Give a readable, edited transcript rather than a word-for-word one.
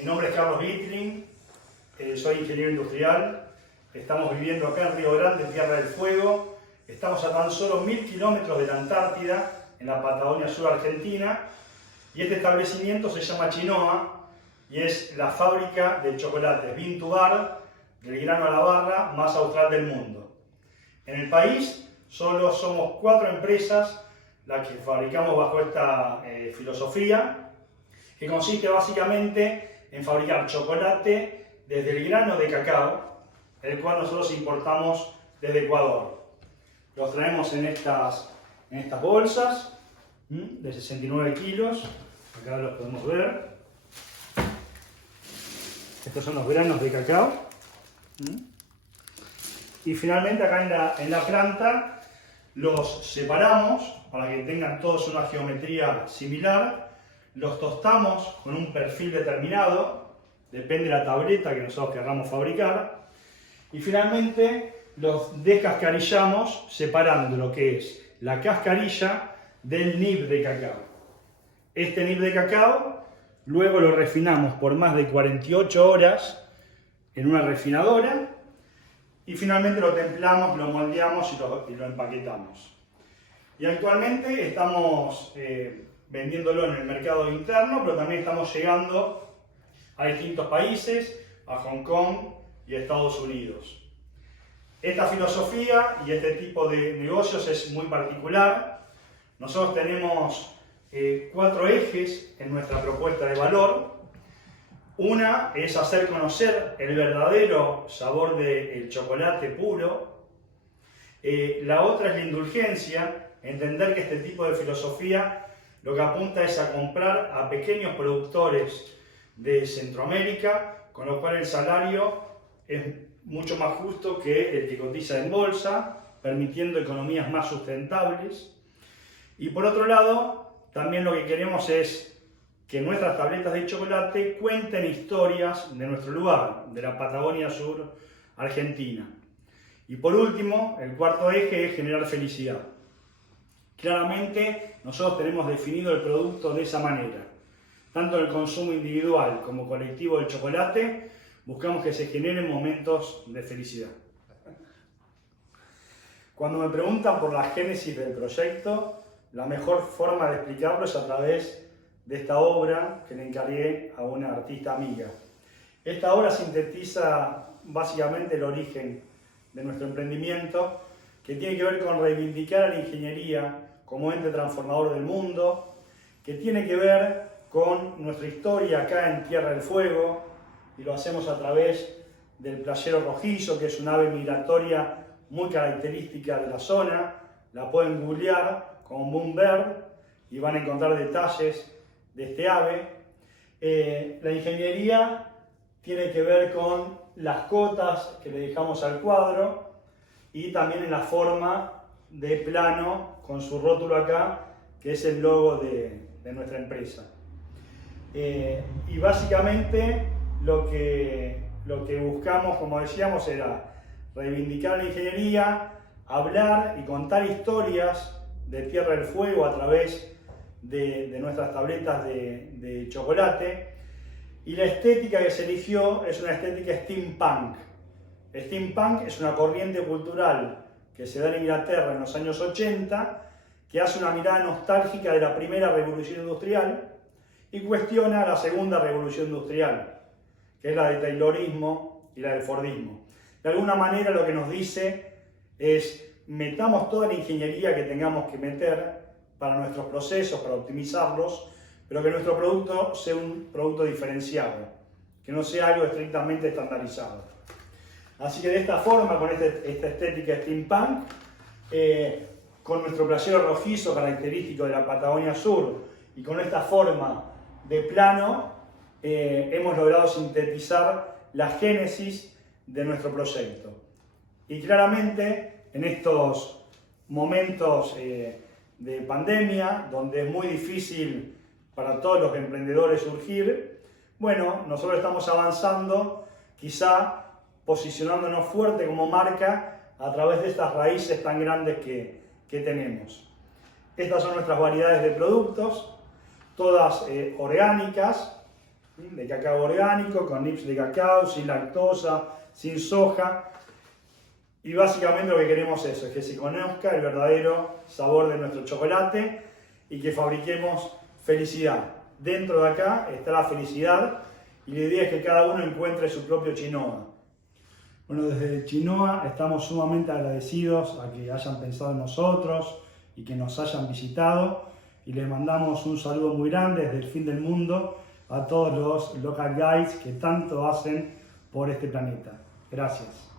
Mi nombre es Carlos Wittling, soy ingeniero industrial. Estamos viviendo acá en Río Grande, Tierra del Fuego. Estamos a tan solo 1000 kilómetros de la Antártida, en la Patagonia Sur Argentina. Y este establecimiento se llama Chinoa y es la fábrica de chocolates Bean to Bar, del grano a la barra, más austral del mundo. En el país solo somos 4 empresas las que fabricamos bajo esta filosofía, que consiste básicamente en fabricar chocolate desde el grano de cacao, el cual nosotros importamos desde Ecuador. Los traemos en estas bolsas de 69 kilos, acá los podemos ver. Estos son los granos de cacao. Y finalmente acá en la planta los separamos para que tengan todos una geometría similar. Los tostamos con un perfil determinado, depende de la tableta que nosotros queramos fabricar. Y finalmente los descascarillamos separando lo que es la cascarilla del nib de cacao. Este nib de cacao luego lo refinamos por más de 48 horas en una refinadora y finalmente lo templamos, lo moldeamos y lo empaquetamos. Y actualmente estamos vendiéndolo en el mercado interno, pero también estamos llegando a distintos países, a Hong Kong y a Estados Unidos. Esta filosofía y este tipo de negocios es muy particular. Nosotros tenemos 4 ejes en nuestra propuesta de valor. Una es hacer conocer el verdadero sabor del chocolate puro. La otra es la indulgencia, entender que este tipo de filosofía lo que apunta es a comprar a pequeños productores de Centroamérica, con lo cual el salario es mucho más justo que el que cotiza en bolsa, permitiendo economías más sustentables. Y por otro lado, también lo que queremos es que nuestras tabletas de chocolate cuenten historias de nuestro lugar, de la Patagonia Sur Argentina. Y por último, el cuarto eje es generar felicidad. Claramente, nosotros tenemos definido el producto de esa manera. Tanto en el consumo individual como colectivo del chocolate, buscamos que se generen momentos de felicidad. Cuando me preguntan por la génesis del proyecto, la mejor forma de explicarlo es a través de esta obra que le encargué a una artista amiga. Esta obra sintetiza básicamente el origen de nuestro emprendimiento, que tiene que ver con reivindicar a la ingeniería como ente transformador del mundo, que tiene que ver con nuestra historia acá en Tierra del Fuego, y lo hacemos a través del playero rojizo, que es un ave migratoria muy característica de la zona. La pueden googlear con Boom-Bird y van a encontrar detalles de este ave. La ingeniería tiene que ver con las cotas que le dejamos al cuadro y también en la forma de plano con su rótulo acá, que es el logo de nuestra empresa. Y básicamente lo que buscamos, como decíamos, era reivindicar la ingeniería, hablar y contar historias de Tierra del Fuego a través de nuestras tabletas de chocolate. Y la estética que se eligió es una estética steampunk. Steampunk es una corriente cultural que se da en Inglaterra en los años 80, que hace una mirada nostálgica de la primera revolución industrial y cuestiona la segunda revolución industrial, que es la del taylorismo y la del fordismo. De alguna manera lo que nos dice es: metamos toda la ingeniería que tengamos que meter para nuestros procesos, para optimizarlos, pero que nuestro producto sea un producto diferenciado, que no sea algo estrictamente estandarizado. Así que de esta forma, con esta estética steampunk, con nuestro playero rojizo característico de la Patagonia Sur y con esta forma de plano, hemos logrado sintetizar la génesis de nuestro proyecto. Y claramente, en estos momentos de pandemia, donde es muy difícil para todos los emprendedores surgir, bueno, nosotros estamos avanzando, quizá posicionándonos fuerte como marca a través de estas raíces tan grandes que tenemos. Estas son nuestras variedades de productos, todas orgánicas, de cacao orgánico, con nibs de cacao, sin lactosa, sin soja. Y básicamente lo que queremos es que se conozca el verdadero sabor de nuestro chocolate y que fabriquemos felicidad. Dentro de acá está la felicidad y la idea es que cada uno encuentre su propio Chinoa. Bueno, desde Chinoa estamos sumamente agradecidos a que hayan pensado en nosotros y que nos hayan visitado, y les mandamos un saludo muy grande desde el fin del mundo a todos los local guides que tanto hacen por este planeta. Gracias.